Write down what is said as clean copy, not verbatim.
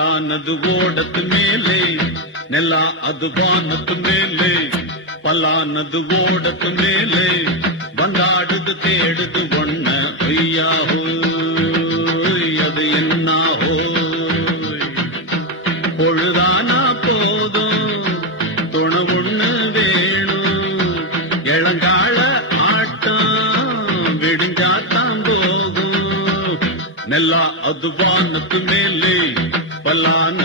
ಆನದು ಓಡತ್ ಮೇಲೆ ನೆಲ ಅದು ವಾನತ್ ಮೇಲೆ ಪಲಾನದು ಓಡತ್ ಮೇಲೆ ಬಂದಾಡುದು தேடுது ஒண்ண ஐயா ஹோய் அது என்ன ஹோய் பொழுதானா போதும் துணை ஒண்ணு வேணும் இளங்கால ஆட்டம் விடுஞ்சாத்தான் போகும் நெல்லா அது வானத்து மேலே பலான